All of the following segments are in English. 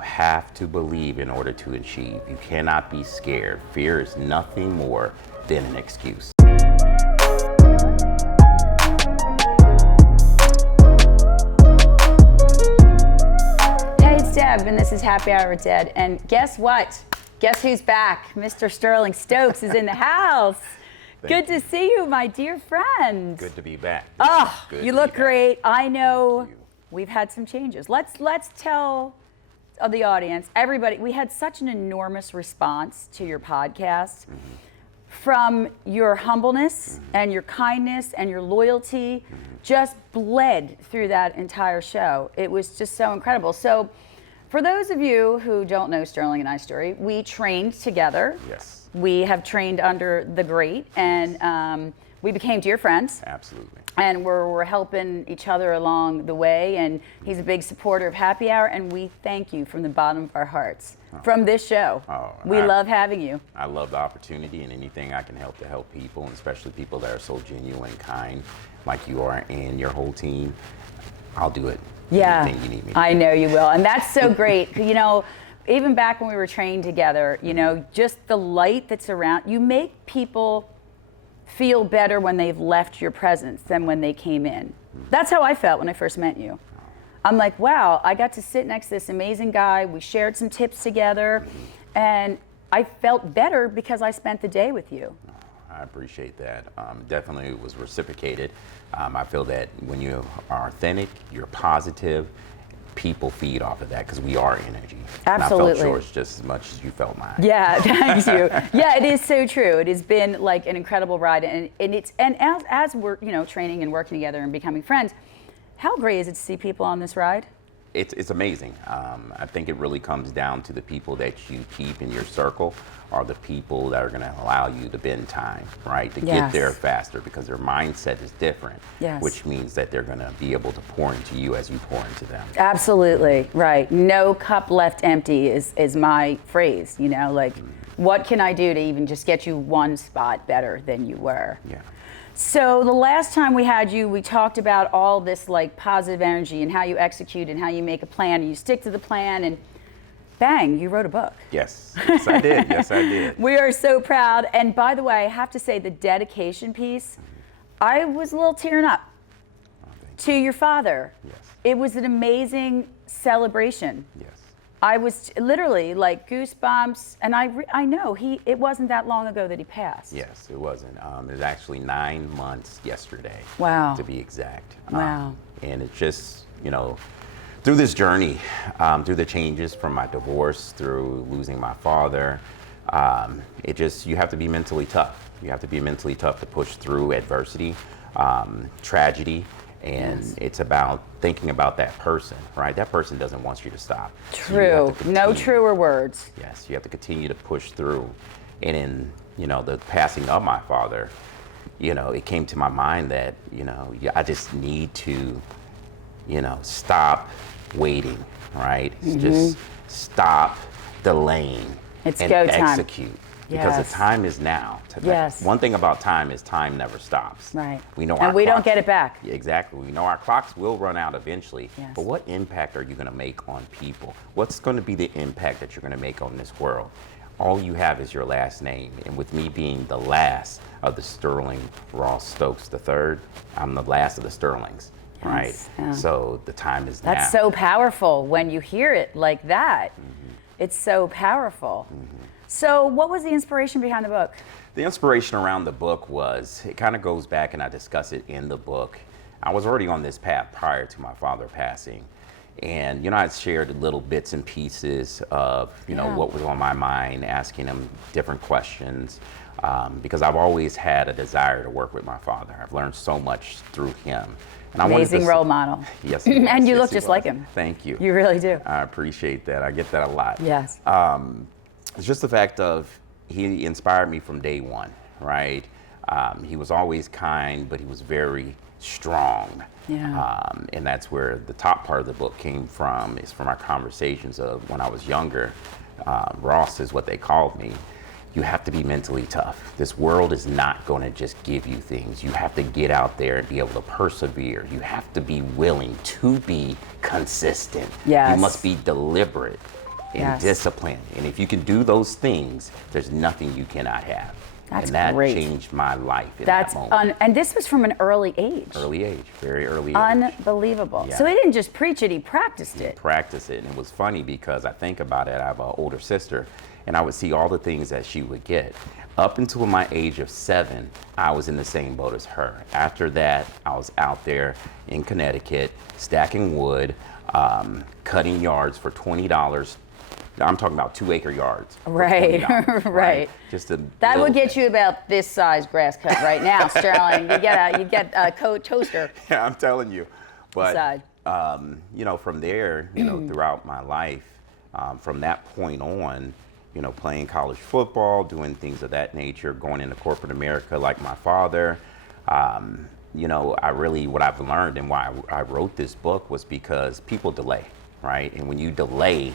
have to believe in order to achieve. You cannot be scared. Fear is nothing more than an excuse. Hey, it's Deb, and this is Happy Hour with Deb. And guess what? Guess who's back? Mr. Sterling Stokes is in the house. Good to see you, my dear friend. Good to be back. Oh, you look great. I know we've had some changes. Let's tell the audience, everybody, we had such an enormous response to your podcast. From your humbleness and your kindness and your loyalty just bled through that entire show. It was just so incredible. So for those of you who don't know Sterling and I's story, we trained together. Yes. We have trained under the great, and we became dear friends. Absolutely. And we're helping each other along the way, and he's a big supporter of Happy Hour, and we thank you from the bottom of our hearts from this show. We love having you. I love the opportunity, and anything I can help to help people, and especially people that are so genuine, kind, like you are, and your whole team, I'll do it. Yeah, anything you need me. I know you will, and that's so great. You know, even back when we were trained together, you know, just the light that's around, you make people feel better when they've left your presence than when they came in. That's how I felt when I first met you. I'm like, wow, I got to sit next to this amazing guy. We shared some tips together, and I felt better because I spent the day with you. I appreciate that. Definitely it was reciprocated. I feel that when you are authentic, you're positive, people feed off of that because we are energy. Absolutely. And I felt yours just as much as you felt mine. Yeah, thanks you. Yeah, it is so true. It has been like an incredible ride, and as we're training and working together and becoming friends, how great is it to see people on this ride? It's amazing. I think it really comes down to the people that you keep in your circle are the people that are going to allow you to bend time, right? To get there faster because their mindset is different, which means that they're going to be able to pour into you as you pour into them. Absolutely, right. No cup left empty is my phrase, like what can I do to even just get you one spot better than you were? Yeah. So the last time we had you, we talked about all this like positive energy and how you execute and how you make a plan and you stick to the plan, and bang, you wrote a book. Yes, yes I did. Yes, I did. We are so proud. And by the way, I have to say the dedication piece, I was a little tearing up to your father. Yes. It was an amazing celebration. Yes. I was literally like goosebumps, and I know it wasn't that long ago that he passed. Yes, it wasn't. It was actually 9 months yesterday. Wow. To be exact. Wow. And it's just, through this journey, through the changes from my divorce, through losing my father, you have to be mentally tough. You have to be mentally tough to push through adversity, tragedy. And it's about thinking about that person, right? That person doesn't want you to stop. True. So no truer words. Yes, you have to continue to push through. And in, the passing of my father, it came to my mind that, I just need to, stop waiting, right? Just stop delaying and execute. Because the time is now. Yes. One thing about time is time never stops. Right. We know and we don't get it back. Exactly. We know our clocks will run out eventually. Yes. But what impact are you going to make on people? What's going to be the impact that you're going to make on this world? All you have is your last name. And with me being the last of the Sterling Ross Stokes III, I'm the last of the Sterlings. Yes. Right. Yeah. So the time is now. That's so powerful when you hear it like that. It's so powerful. So what was the inspiration behind the book? The inspiration around the book was, it kind of goes back, and I discuss it in the book. I was already on this path prior to my father passing. And, I shared little bits and pieces of, what was on my mind, asking him different questions, because I've always had a desire to work with my father. I've learned so much through him. And amazing role model. Yes, and you look just like him. Thank you. You really do. I appreciate that. I get that a lot. Yes. It's just the fact of he inspired me from day one, right? He was always kind, but he was very strong. Yeah. And that's where the top part of the book came from, is from our conversations of when I was younger. Ross is what they called me. You have to be mentally tough. This world is not going to just give you things. You have to get out there and be able to persevere. You have to be willing to be consistent. Yes. You must be deliberate. and Yes. discipline. And if you can do those things, there's nothing you cannot have. That's and that great. changed my life in That's that moment. and this was from an early age. Early age, very early age. Unbelievable. Yeah. So he didn't just preach it, he practiced it. Practice it. And it was funny because I think about it, I have an older sister, and I would see all the things that she would get. Up until my age of 7, I was in the same boat as her. After that, I was out there in Connecticut, stacking wood, cutting yards for $20. I'm talking about 2-acre yards. for Right, $20, right. Just a That little would get bit. you about this size grass cut right now, Sterling. You get a toaster Yeah, I'm telling you. But side. you know, from there, you know, throughout my life, from that point on, you know, playing college football, doing things of that nature, going into corporate America like my father, you know, what I've learned and why I wrote this book was because people delay, right? And when you delay,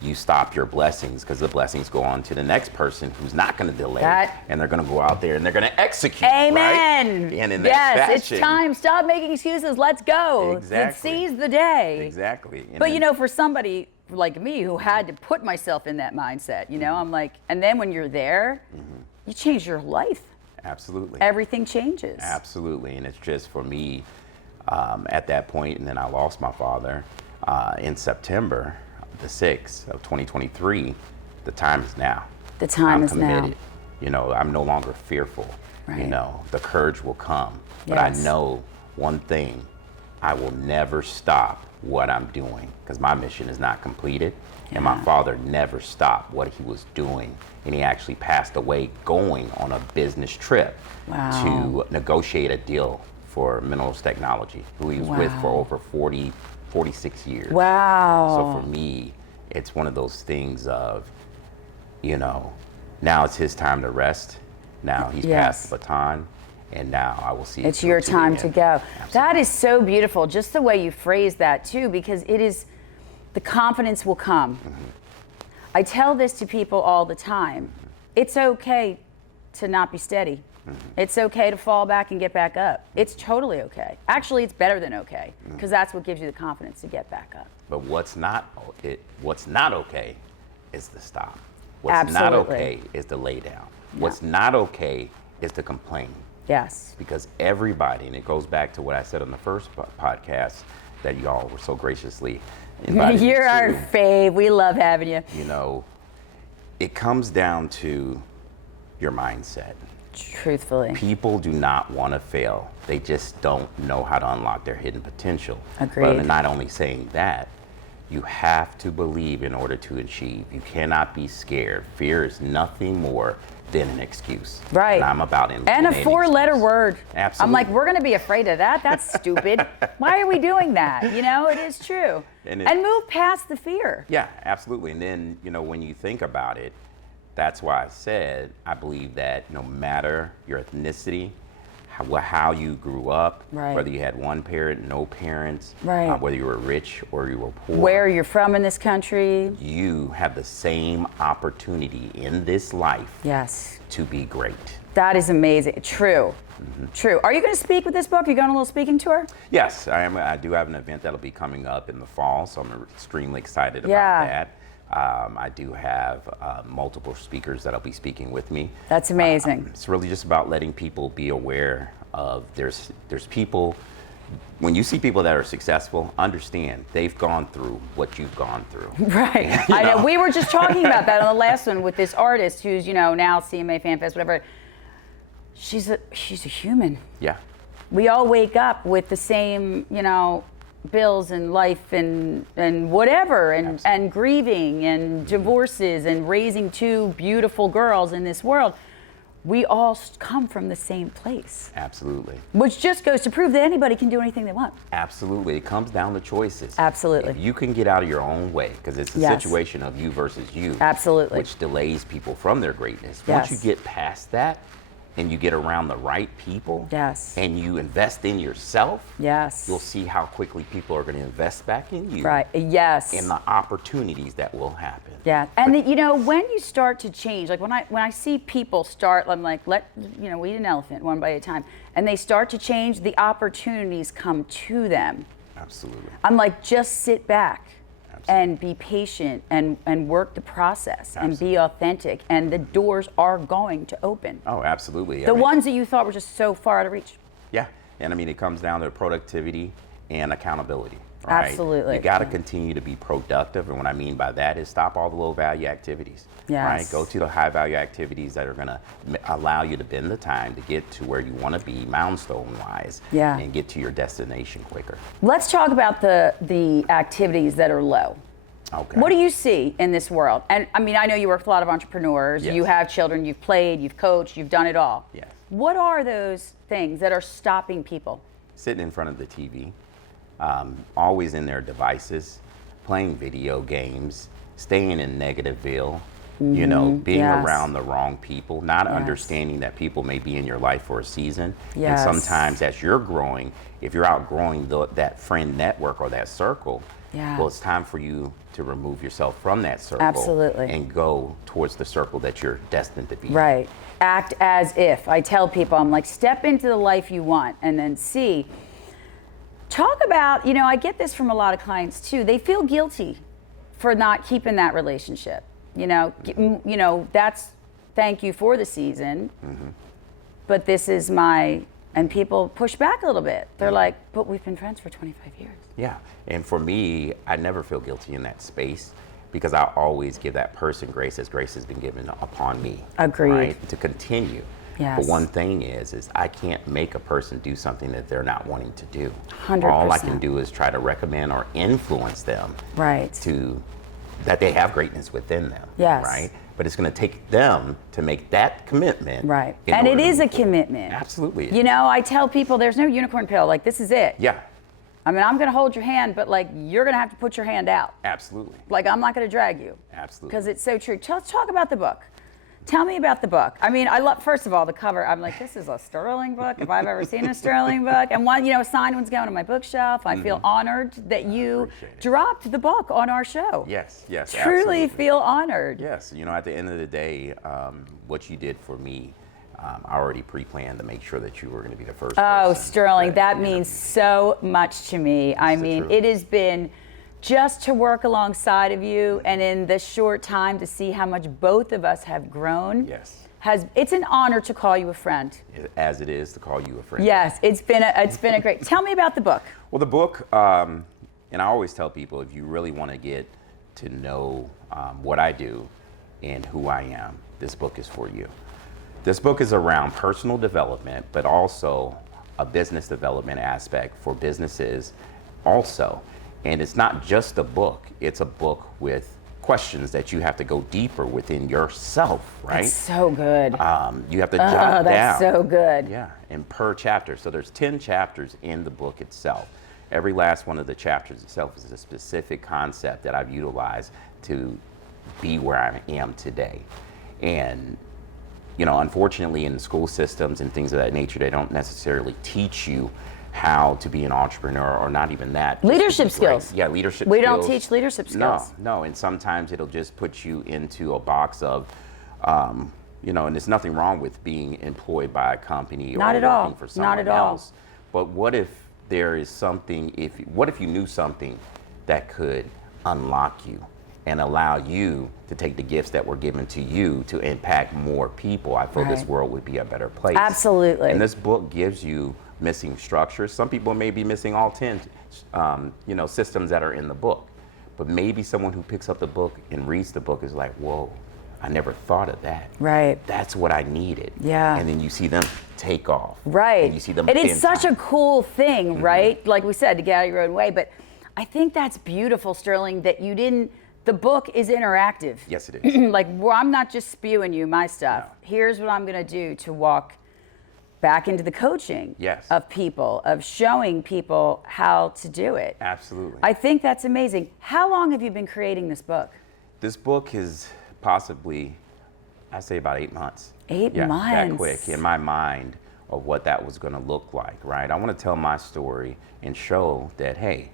you stop your blessings because the blessings go on to the next person who's not going to delay, and they're going to go out there and they're going to execute. Amen. Right? And in that yes, fashion, it's time. Stop making excuses. Let's go. Exactly. Seize the day. Exactly. And But you then- know, for somebody like me who had to put myself in that mindset, you know, I'm like, and then when you're there, you change your life. Absolutely. Everything changes. Absolutely. And it's just for me at that point, and then I lost my father in September the 6th of 2023. The time is now. The time I'm is now. committed. You know, I'm no longer fearful. Right. You know, the courage will come. But I Yes. know one thing, I will never stop what I'm doing because my mission is not completed. And my father never stopped what he was doing. And he actually passed away going on a business trip Wow. to negotiate a deal for minerals technology, who he was with for Wow. over 46 years. Wow. So for me, it's one of those things of, you know, now it's his time to rest. Now he's Yes. passed the baton, and now I will see it It's through your to the time end. to go. Absolutely. That is so beautiful, just the way you phrase that too, because it is, the confidence will come. I tell this to people all the time. It's okay to not be steady. It's okay to fall back and get back up. It's totally okay. Actually, it's better than okay, because that's what gives you the confidence to get back up. But what's not okay is to stop. What's not Absolutely. okay is to lay down. What's not okay is to complain. Yes. Because everybody, and it goes back to what I said on the first podcast that y'all were so graciously invited me You're our to, fave. We love having you. you know, it comes down to your mindset. Truthfully. People do not want to fail. They just don't know how to unlock their hidden potential. Agreed. But I'm not only saying that, you have to believe in order to achieve. You cannot be scared. Fear is nothing more than an excuse. Right. And I'm about And eliminating a 4-letter excuses. word. Absolutely. I'm like, we're going to be afraid of that. That's stupid. Why are we doing that? You know, it is true. And And move past the fear. Yeah, absolutely. And then, you know, when you think about it, that's why I said I believe that no matter your ethnicity, how you grew up, Right. whether you had one parent, no parents, Right. whether you were rich or you were poor, Where you're from in this country. you have the same opportunity in this life Yes. to be great. That is amazing. True. True. Are you going to speak with this book? Are you going on a little speaking tour? Yes, I am. I do have an event that'll be coming up in the fall, so I'm extremely excited Yeah. about that. I do have multiple speakers that'll be speaking with me. That's amazing. It's really just about letting people be aware of there's people. When you see people that are successful, understand they've gone through what you've gone through. Right. You I know. know? We were just talking about that on the last one with this artist who's, you know, now CMA Fan Fest, whatever. She's a human. Yeah, We all wake up with the same, you know, bills and life and whatever and Absolutely. grieving and divorces and raising 2 beautiful girls in this world. We all come from the same place, absolutely. which just goes to prove that anybody can do anything they want. Absolutely. It comes down to choices. Absolutely. If you can get out of your own way, because it's a Yes. situation of you versus you. Absolutely. Which delays people from their greatness. Yes. Once you get past that and you get around the right people Yes. and you invest in yourself, Yes. you'll see how quickly people are going to invest back in you. Right. Yes. And the opportunities that will happen. Yeah, and you know, when you start to change, like when I see people start, I'm like, we eat an elephant one bite at a time, and they start to change, the opportunities come to them. Absolutely. I'm like, just sit back, and be patient and work the process and be authentic, and the doors are going to open. Oh, absolutely. The ones that you thought were just so far out of reach. Yeah, and I mean, it comes down to productivity and accountability. Right? Absolutely. You got to continue to be productive, and what I mean by that is stop all the low value activities. Yes. Right? Go to the high value activities that are going to allow you to bend the time to get to where you want to be milestone wise, and get to your destination quicker. Let's talk about the activities that are low. Okay. What do you see in this world? And I mean, I know you work with a lot of entrepreneurs. Yes. You have children. You've played. You've coached. You've done it all. Yes. What are those things that are stopping people? Sitting in front of the TV, always in their devices, playing video games, staying in Negativeville, being around the wrong people, not understanding that people may be in your life for a season. Yes. And sometimes as you're growing, if you're outgrowing that friend network or that circle, well, it's time for you to remove yourself from that circle. Absolutely. And go towards the circle that you're destined to be. Right. Act as if. I tell people, I'm like, step into the life you want and then see. Talk about, I get this from a lot of clients too. They feel guilty for not keeping that relationship. That's thank you for the season, but this is and people push back a little bit. They're like, but we've been friends for 25 years. Yeah, and for me, I never feel guilty in that space because I always give that person grace as grace has been given upon me. Agreed. Right? To continue. Yes. But one thing is I can't make a person do something that they're not wanting to do. 100%. All I can do is try to recommend or influence them. Right. That they have greatness within them. Yes. Right? But it's going to take them to make that commitment. Right. And it is a commitment. Absolutely. I tell people there's no unicorn pill. Like, this is it. Yeah. I mean, I'm going to hold your hand, but like, you're going to have to put your hand out. Absolutely. Like, I'm not going to drag you. Absolutely. Because it's so true. Let's talk about the book. Tell me about the book. I mean, first of all, the cover. I'm like, this is a Sterling book, if I've ever seen a Sterling book. And one, a signed one's going on my bookshelf. I feel honored that you dropped the book on our show. Yes, Truly absolutely. feel honored. Yes, at the end of the day, what you did for me, I already pre-planned to make sure that you were going to be the first Oh, person Sterling, that means so much to me. I mean, it has been just to work alongside of you, and in this short time to see how much both of us have grown. Yes. It's an honor to call you a friend. As it is to call you a friend. Yes, it's been a great. Tell me about the book. Well, the book, and I always tell people, if you really want to get to know what I do and who I am, this book is for you. This book is around personal development, but also a business development aspect for businesses also. And it's not just a book, it's a book with questions that you have to go deeper within yourself, right? That's so good. You have to jot down. That's so good. Yeah, and per chapter. So there's 10 chapters in the book itself. Every last one of the chapters itself is a specific concept that I've utilized to be where I am today. And unfortunately in school systems and things of that nature, they don't necessarily teach you how to be an entrepreneur, or not even that. Leadership skills. Yeah, leadership skills. We skills. don't teach leadership skills. No, and sometimes it'll just put you into a box of, and there's nothing wrong with being employed by a company or working for someone else. But what if there is something, what if you knew something that could unlock you and allow you to take the gifts that were given to you to impact more people? I feel this world would be a better place. Absolutely. And this book gives you missing structures. Some people may be missing all 10, systems that are in the book. But maybe someone who picks up the book and reads the book is like, whoa, I never thought of that. Right. That's what I needed. Yeah. And then you see them take off. Right. And you see them. And it's such a cool thing, right? Like we said, to get out of your own way. But I think that's beautiful, Sterling, that the book is interactive. Yes, it is. I'm not just spewing you my stuff. No. Here's what I'm going to do to walk back into the coaching of people, of showing people how to do it. Absolutely. I think that's amazing. How long have you been creating this book? This book is possibly, I say about 8 months. 8 months. That quick in my mind of what that was going to look like, right? I want to tell my story and show that, hey,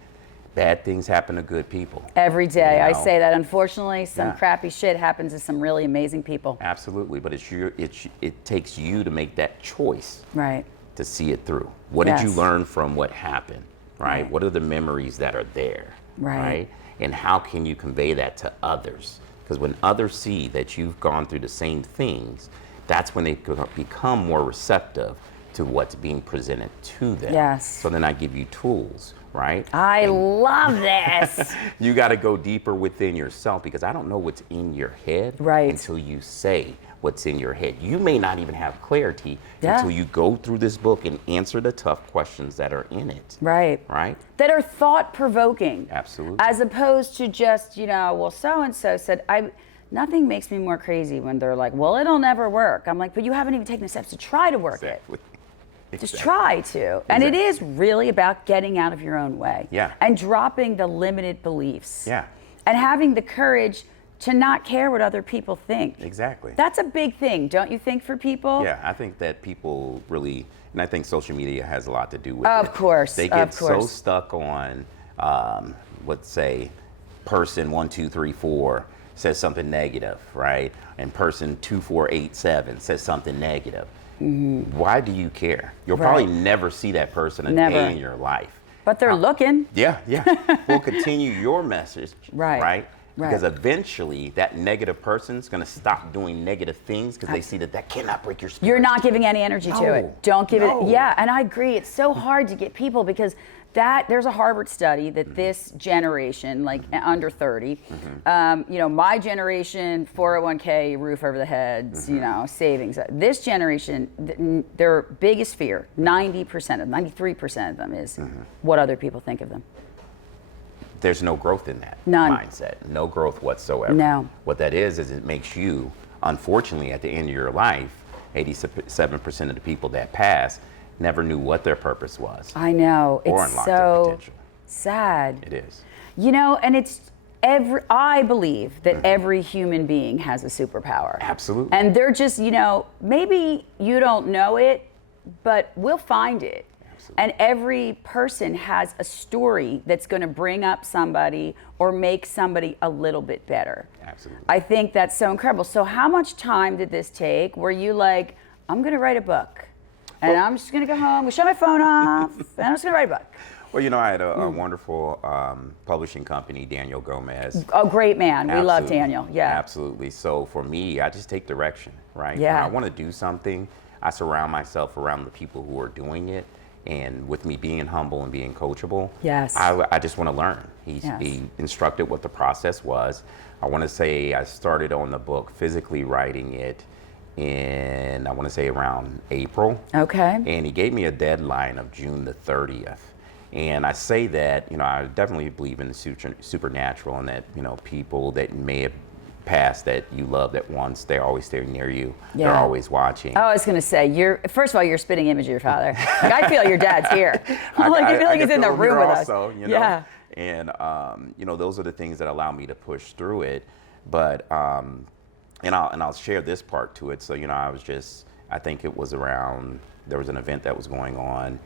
bad things happen to good people. Every day. I say that. Unfortunately, some crappy shit happens to some really amazing people. Absolutely. But it takes you to make that choice. Right. To see it through. What did you learn from what happened? Right? What are the memories that are there? Right. and how can you convey that to others? Because when others see that you've gone through the same things, that's when they become more receptive to what's being presented to them. Yes. So then I give you tools, right? I love this. You got to go deeper within yourself, because I don't know what's in your head Right. until you say what's in your head. You may not even have clarity Yeah. until you go through this book and answer the tough questions that are in it. Right. Right? That are thought-provoking. Absolutely. As opposed to just, well, so-and-so said, nothing makes me more crazy when they're like, well, it'll never work. I'm like, but you haven't even taken the steps to try to work Exactly. it. Just try to. And it is really about getting out of your own way. Yeah. And dropping the limited beliefs. Yeah. And having the courage to not care what other people think. Exactly. That's a big thing, don't you think, for people? Yeah, I think that people really, and I think social media has a lot to do with it. Of course, They get of course. so stuck on, let's say, person 1234 says something negative, right? And person 2487 says something negative. Mm-hmm. Why do you care? You'll probably never see that person a day in your life. But they're looking. Yeah. We'll continue your message, right? Because eventually that negative person's going to stop doing negative things because they see that cannot break your spirit. You're not giving any energy to it. Don't give it. Yeah, and I agree. It's so hard to get people because there's a Harvard study that this generation, like under 30, my generation, 401k, roof over the heads, savings. This generation, their biggest fear, 93% of them is what other people think of them. There's no growth in that mindset. No growth whatsoever. No. What that is it makes you, unfortunately, at the end of your life, 87% of the people that pass never knew what their purpose was. I know. Or it's unlocked their so potential. sad. It is. And it's I believe that every human being has a superpower. Absolutely. And they're just, maybe you don't know it, but we'll find it. And every person has a story that's going to bring up somebody or make somebody a little bit better. Absolutely. I think that's so incredible. So how much time did this take? Were you like, I'm going to write a book and I'm just going to go home, shut my phone off, and I'm just going to write a book? Well, I had a wonderful publishing company, Daniel Gomez. Oh, great man. We love Absolutely. Daniel. Yeah. Absolutely. So for me, I just take direction, right? Yeah. When I want to do something, I surround myself around the people who are doing it. And with me being humble and being coachable, Yes. I just want to learn. Yes. He instructed what the process was. I want to say I started on the book physically writing it in, I want to say around April. Okay. And he gave me a deadline of June the 30th. And I say that, I definitely believe in the supernatural and that, people that may have passed that you love that once, they always stay near you. Yeah. They're always watching. Oh, I was going to say, first of all, you're a spitting image of your father. Like, I feel your dad's here. I feel like he's in the room with us. Yeah. And, those are the things that allow me to push through it. But, and I'll share this part to it. So, I think it was around, there was an event that was going on.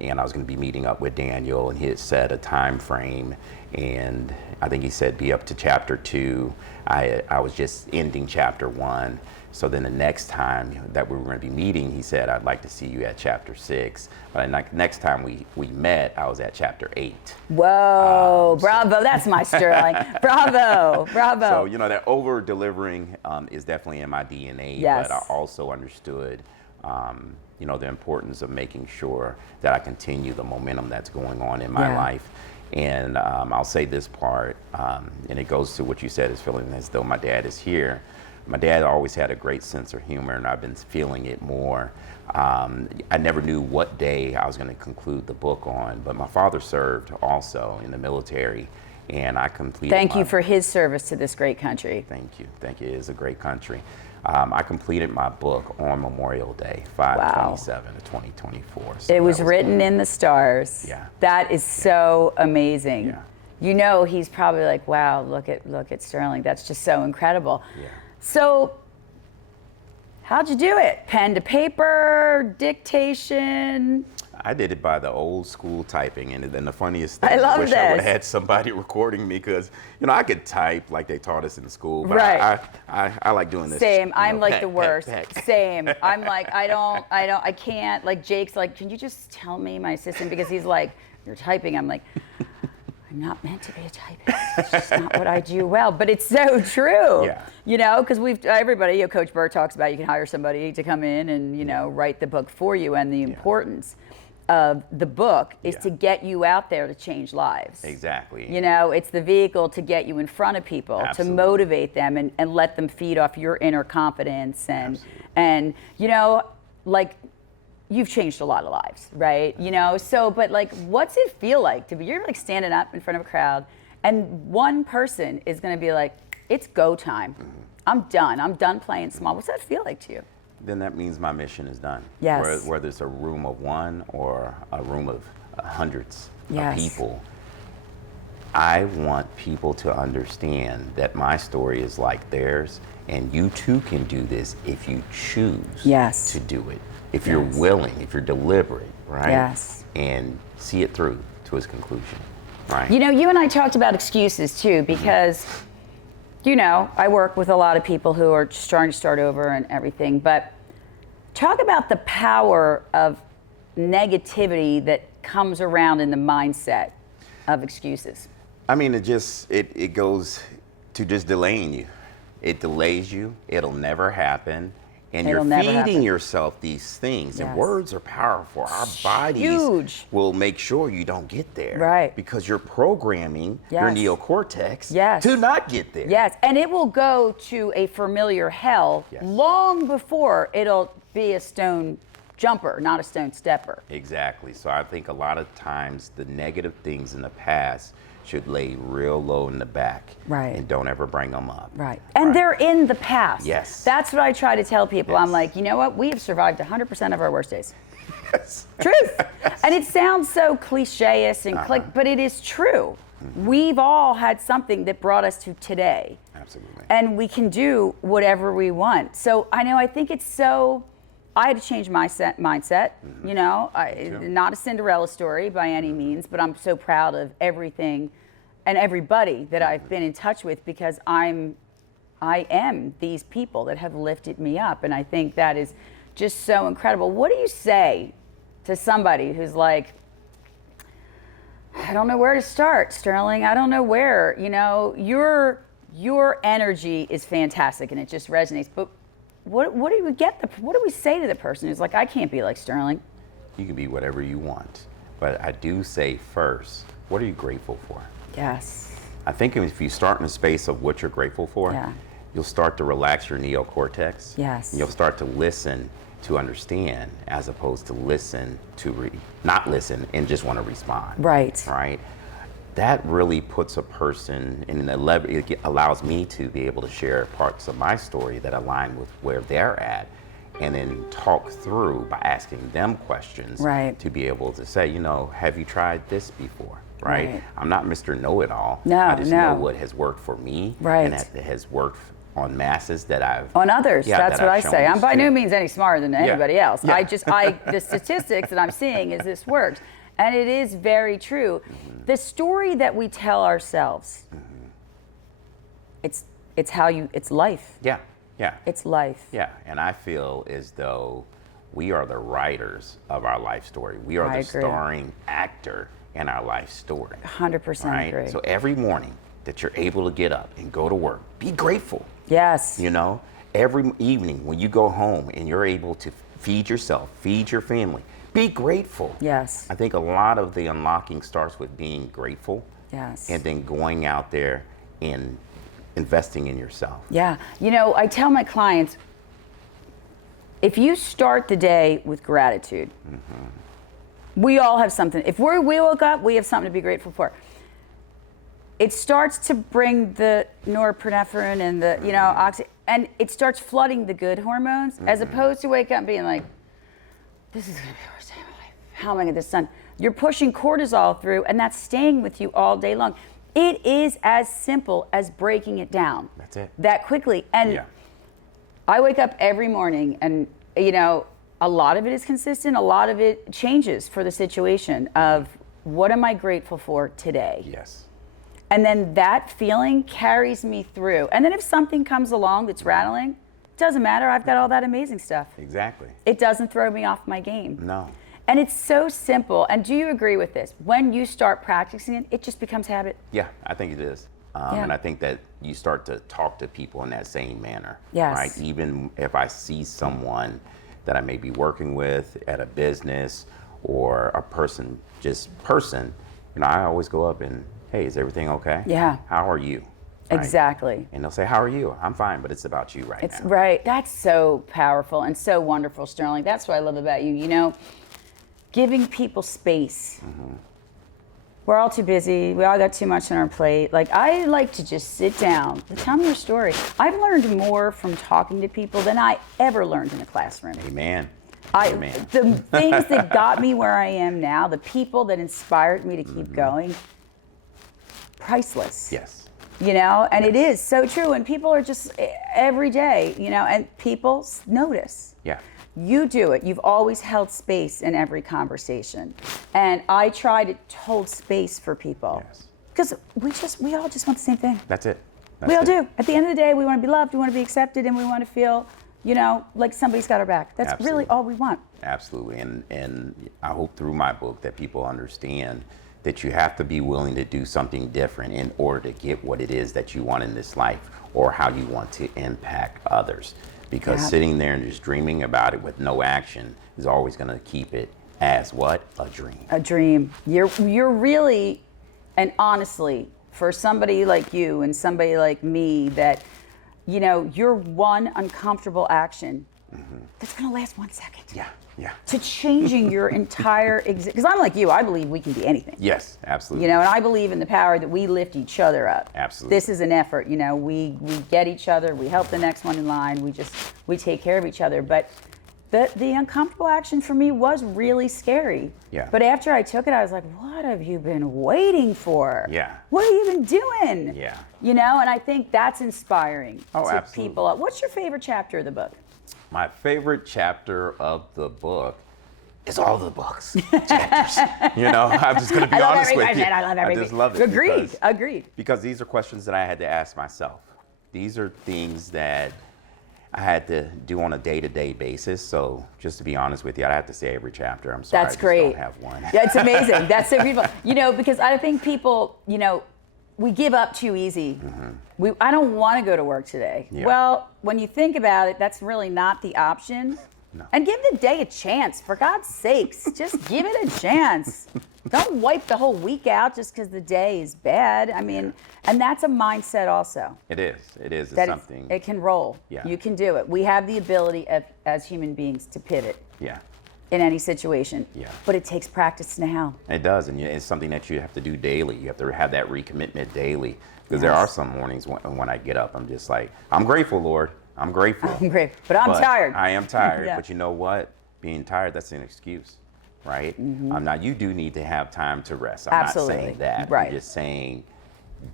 And I was going to be meeting up with Daniel, and he had set a time frame, and I think he said be up to chapter 2. I was just ending chapter 1. So then the next time that we were going to be meeting, he said, I'd like to see you at chapter 6. But next time we met, I was at chapter 8. Whoa, bravo. That's my Sterling. Bravo. So, that over delivering is definitely in my DNA. Yes. But I also understood the importance of making sure that I continue the momentum that's going on in my life. And I'll say this part, and it goes to what you said, is feeling as though my dad is here. My dad always had a great sense of humor, and I've been feeling it more. I never knew what day I was going to conclude the book on, but my father served also in the military, and I completed Thank you for his service to this great country. Thank you. It is a great country. I completed my book on Memorial Day, 5/27 of 2024. So it was written in the stars. Yeah. That is so amazing. Yeah. He's probably like, wow, look at Sterling. That's just so incredible. Yeah. So how'd you do it? Pen to paper, dictation? I did it by the old school typing, and then the funniest thing, I love wish I would this. have had somebody recording me, because I could type like they taught us in school, but Right. I like doing this. Same. I'm like peck, the peck, worst. peck. Same. I'm like, I can't. Like Jake's like, can you just tell me, my assistant, because he's like, you're typing. I'm like, I I'm not meant to be a typist. It's just not what I do well. But it's so true. Yeah. You know, because everybody, Coach Burr talks about you can hire somebody to come in and, write the book for you. And the importance of the book is to get you out there to change lives. Exactly. It's the vehicle to get you in front of people, Absolutely. to motivate them and let them feed off your inner confidence. And like, you've changed a lot of lives, right? But like, what's it feel like to be, you're like standing up in front of a crowd and one person is going to be like, it's go time. I'm done playing small. What's that feel like to you? Then that means my mission is done. Yes. Whether it's a room of one or a room of hundreds of people, I want people to understand that my story is like theirs, and you too can do this if you choose to do it. If you're willing, if you're deliberate, right? Yes. And see it through to its conclusion, right? You and I talked about excuses too, because, I work with a lot of people who are just trying to start over and everything, but talk about the power of negativity that comes around in the mindset of excuses. I mean, it goes to just delaying you. It delays you. It'll never happen. And you're feeding yourself these things. And words are powerful. Our bodies will make sure you don't get there. Right. Because you're programming your neocortex to not get there. Yes. And it will go to a familiar hell long before it'll be a stone jumper, not a stone stepper. Exactly. So I think a lot of times the negative things in the past should lay real low in the back. Right. And don't ever bring them up. Right. And they're in the past. Yes. That's what I try to tell people. I'm like, you know what? We have survived 100% of our worst days. Yes. Truth. And it sounds so cliche-ish and but it is true. We've all had something that brought us to today. Absolutely. And we can do whatever we want. So I think it's so, I had to change my mindset, not a Cinderella story by any means, but I'm so proud of everything and everybody that I've been in touch with, because I am these people that have lifted me up. And I think that is just so incredible. What do you say to somebody who's like, I don't know where to start, Sterling. I don't know where, your energy is fantastic and it just resonates. But what do we say to the person who's like, I can't be like Sterling? You can be whatever you want. But I do say first, what are you grateful for? Yes. I think if you start in the space of what you're grateful for, you'll start to relax your neocortex. Yes. And you'll start to listen to understand, as opposed to listen to not listen and just want to respond. Right. Right. That really puts a person in it allows me to be able to share parts of my story that align with where they're at, and then talk through by asking them questions to be able to say, have you tried this before? Right. I'm not Mr. Know-it-all. No, I just know what has worked for me, and that has worked on masses that I've on others. That's what I say. I'm by no means any smarter than anybody else. Yeah. The statistics that I'm seeing is this works, and it is very true. The story that we tell ourselves, it's life. Yeah. It's life. Yeah, and I feel as though we are the writers of our life story. We are the starring actor in our life story. 100% agree. So every morning that you're able to get up and go to work, be grateful. Yes. Every evening when you go home and you're able to feed yourself, feed your family, be grateful. Yes. I think a lot of the unlocking starts with being grateful. Yes. And then going out there and investing in yourself. Yeah. I tell my clients, if you start the day with gratitude, we all have something. If we woke up, we have something to be grateful for. It starts to bring the norepinephrine and the, and it starts flooding the good hormones, as opposed to wake up and being like, this is going to be the worst day of my life. How am I going to get this done? You're pushing cortisol through, and that's staying with you all day long. It is as simple as breaking it down. That's it. That quickly. And I wake up every morning, and, a lot of it is consistent. A lot of it changes for the situation of what am I grateful for today? Yes. And then that feeling carries me through. And then if something comes along that's rattling, it doesn't matter. I've got all that amazing stuff. Exactly. It doesn't throw me off my game. No. And it's so simple. And do you agree with this? When you start practicing it, it just becomes habit. Yeah, I think it is. Yeah. And I think that you start to talk to people in that same manner. Yes. Right? Even if I see someone that I may be working with at a business or a person, I always go up and, hey, is everything okay? Yeah. How are you? Right? Exactly. And they'll say, how are you? I'm fine, but it's about you right now. Right. That's so powerful and so wonderful, Sterling. That's what I love about you. You know, giving people space. We're all too busy. We all got too much on our plate. Like, I like to just sit down. Tell me your story. I've learned more from talking to people than I ever learned in a classroom. Amen. The things that got me where I am now, the people that inspired me to keep going, priceless. Yes. You know, and it is so true. And people are just every day, you know, and people notice. Yeah. You do it. You've always held space in every conversation. And I try to hold space for people. Yes. Because we all just want the same thing. That's it. We all do. At the end of the day, we want to be loved, we want to be accepted, and we want to feel, you know, like somebody's got our back. That's Absolutely. really all we want. Absolutely. And I hope through my book that people understand that you have to be willing to do something different in order to get what it is that you want in this life or how you want to impact others. Because sitting there and just dreaming about it with no action is always going to keep it as what? A dream. A dream. You're really, and honestly, for somebody like you and somebody like me that, you know, you're one uncomfortable action that's going to last 1 second. Yeah. Yeah. To changing your entire because I'm like you, I believe we can be anything. Yes, absolutely. You know, and I believe in the power that we lift each other up. Absolutely. This is an effort, you know, we get each other, we help the next one in line, we take care of each other. But the uncomfortable action for me was really scary. Yeah. But after I took it, I was like, what have you been waiting for? Yeah. What have you been doing? Yeah. You know, and I think that's inspiring to absolutely. people. What's your favorite chapter of the book? My favorite chapter of the book is all the books chapters. You know, I'm just going to be honest with you. I love everything. I just love it. Agreed. Because these are questions that I had to ask myself. These are things that I had to do on a day-to-day basis. So just to be honest with you, I have to say every chapter. I'm sorry, That's I great. just don't have one. That's amazing. That's so beautiful. You know, because I think people, you know, we give up too easy. I don't want to go to work today. Yeah. Well, when you think about it, that's really not the option. No. And give the day a chance, for God's sakes. Just give it a chance. Don't wipe the whole week out just because the day is bad. I mean, and that's a mindset also. It is. It's That something. it can roll. Yeah. You can do it. We have the ability as human beings to pivot Yeah. in any situation. Yeah. But it takes practice now. It does, and it's something that you have to do daily. You have to have that recommitment daily. Because there are some mornings when I get up, I'm just like, I'm grateful, Lord. I'm grateful. I'm grateful, but I'm tired. I am tired, Yeah. but you know what? Being tired, that's an excuse, right? I'm not. You do need to have time to rest. I'm Absolutely. not saying that. Right. I'm just saying,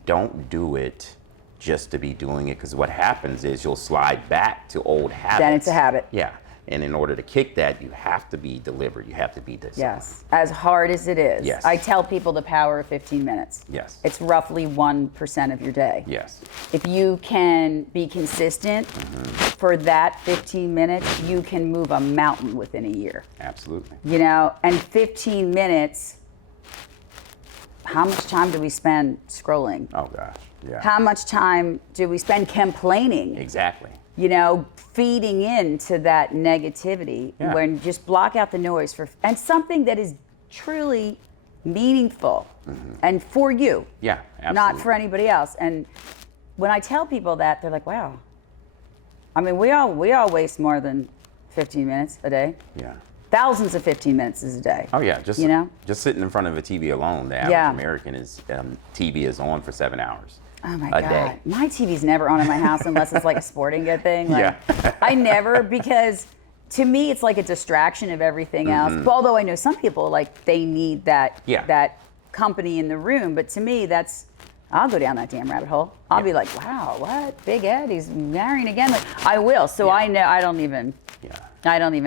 don't do it just to be doing it. Because what happens is you'll slide back to old habits. Then it's a habit. Yeah. And in order to kick that, you have to be delivered. You have to be disciplined. Yes, as hard as it is. Yes. I tell people the power of 15 minutes. Yes. It's roughly 1% of your day. Yes. If you can be consistent for that 15 minutes, you can move a mountain within a year. Absolutely. You know, and 15 minutes, how much time do we spend scrolling? Oh gosh. Yeah. How much time do we spend complaining? Exactly. You know, feeding into that negativity when just block out the noise and something that is truly meaningful and for you. Yeah, absolutely. Not for anybody else. And when I tell people that, they're like, wow. I mean, we all waste more than 15 minutes a day. Yeah. Thousands of 15 minutes is a day. Oh yeah, just you know? just sitting in front of a TV alone, the average American is TV is on for 7 hours. Oh my a God. day. My TV's never on in my house unless it's like a sporting good thing. Like, Yeah. I never, because to me it's like a distraction of everything else. Although I know some people like they need that company in the room, but to me I'll go down that damn rabbit hole. I'll be like, wow, what? Big Ed, he's marrying again. Like, I will. So I know I don't even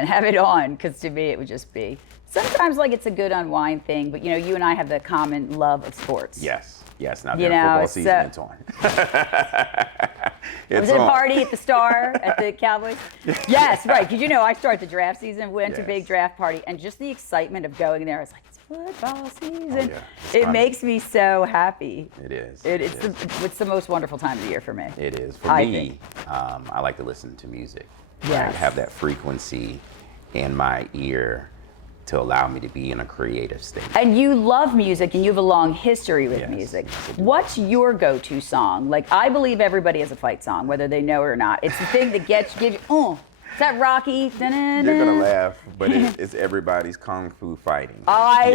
have it on, because to me it would just be sometimes like it's a good unwind thing. But you know, you and I have the common love of sports. Yes. Yes, now You that know, football season, it's on. Was it a party at the Star at the Cowboys? Yes, right. Because I start the draft season, went to a big draft party, and just the excitement of going there, I was like, it's football season. It makes me so happy. It is. It's the most wonderful time of the year for me. It is. For me, I like to listen to music. Yes. I have that frequency in my ear to allow me to be in a creative state. And you love music, and you have a long history with music. What's your go-to song? Like, I believe everybody has a fight song, whether they know it or not. It's the thing that gives you, is that Rocky? You're gonna laugh, but it's everybody's Kung Fu Fighting. I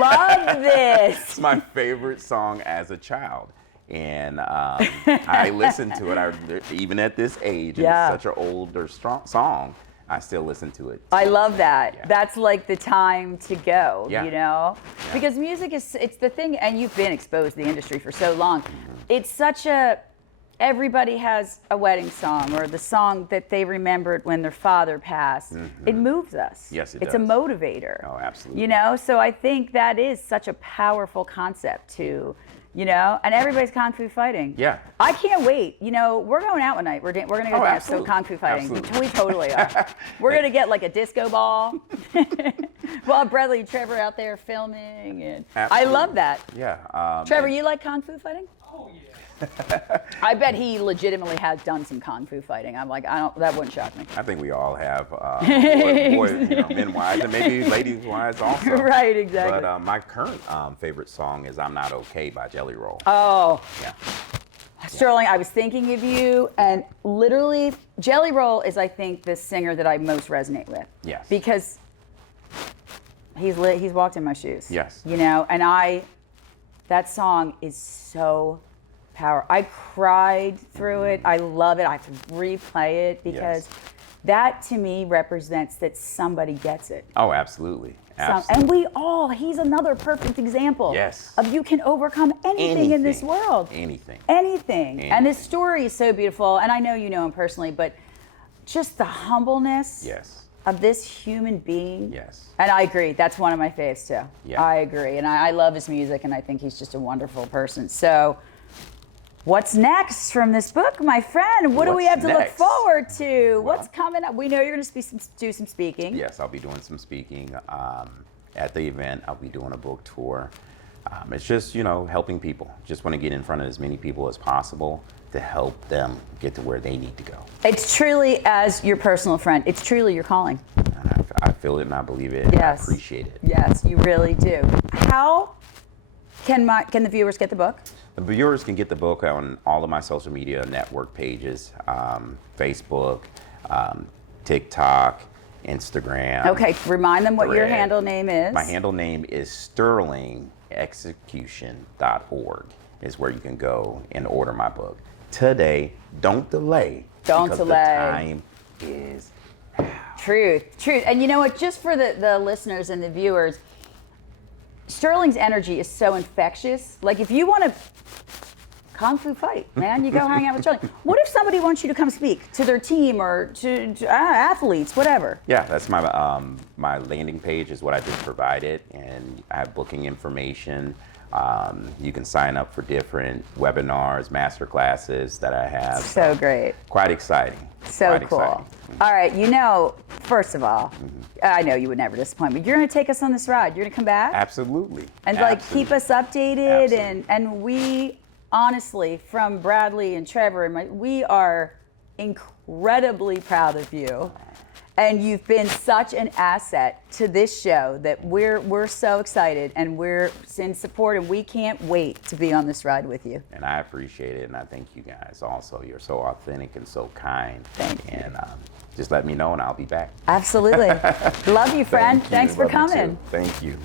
love this. It's my favorite song as a child. And I listen to it, even at this age. Yeah. It's such an older, strong song. I still listen to it. I love that. Yeah. That's like the time to go, Yeah. Because music it's the thing, and you've been exposed to the industry for so long. It's such everybody has a wedding song or the song that they remembered when their father passed. It moves us. Yes, it It's does. a motivator. Oh, absolutely. So I think that is such a powerful concept to, and everybody's Kung Fu Fighting. Yeah. I can't wait. We're going out one night. We're going to go dance. So absolutely. Kung Fu Fighting. Absolutely. We totally are. We're going to get like a disco ball. We'll have Bradley and Trevor out there filming. And I love that. Yeah. Trevor, you like Kung Fu Fighting? Oh, yeah. I bet he legitimately has done some Kung Fu Fighting. I'm like, that wouldn't shock me. I think we all have, men-wise and maybe ladies-wise also. Right, exactly. But my current favorite song is "I'm Not Okay" by Jelly Roll. Oh. Yeah. Sterling, I was thinking of you, and literally, Jelly Roll is, I think, the singer that I most resonate with. Yes. Because he's walked in my shoes. Yes. And that song is so powerful. I cried through it. I love it. I have to replay it because that to me represents that somebody gets it. Oh, absolutely. And he's another perfect example of you can overcome anything in this world. Anything. And his story is so beautiful. And I know you know him personally, but just the humbleness of this human being. Yes. And I agree. That's one of my faves too. Yeah. I agree. And I love his music, and I think he's just a wonderful person. So what's next from this book, my friend? What do we have to look forward to? What's coming up? We know you're going to do some speaking. Yes, I'll be doing some speaking. At the event, I'll be doing a book tour. It's just, helping people. Just want to get in front of as many people as possible to help them get to where they need to go. It's truly, as your personal friend, it's truly your calling. I feel it and I believe it. And I appreciate it. Yes, you really do. How can the viewers get the book? The viewers can get the book on all of my social media network pages, Facebook, TikTok, Instagram. Okay, remind them what your Thread. handle name is. My handle name is sterlingexecution.org is where you can go and order my book. Today, don't delay. Don't because delay. The time is now. Truth. And you know what? Just for the listeners and the viewers, Sterling's energy is so infectious. Like, if you want to Kung Fu fight, man, you go hang out with Sterling. What if somebody wants you to come speak to their team or to athletes, whatever? Yeah, that's my my landing page is what I just provided, and I have booking information. You can sign up for different webinars, master classes that I have. So great. Quite exciting. So Quite cool. exciting. All right, first of all, I know you would never disappoint me. You're going to take us on this ride. You're going to come back? Absolutely. And keep us updated. And we, honestly, from Bradley and Trevor, we are incredibly proud of you. And you've been such an asset to this show that we're so excited, and we're in support, and we can't wait to be on this ride with you. And I appreciate it, and I thank you guys also. You're so authentic and so kind. Thank you. And just let me know, and I'll be back. Absolutely. Love you, friend. Thank you. Thanks for Love you coming. too. Thank you.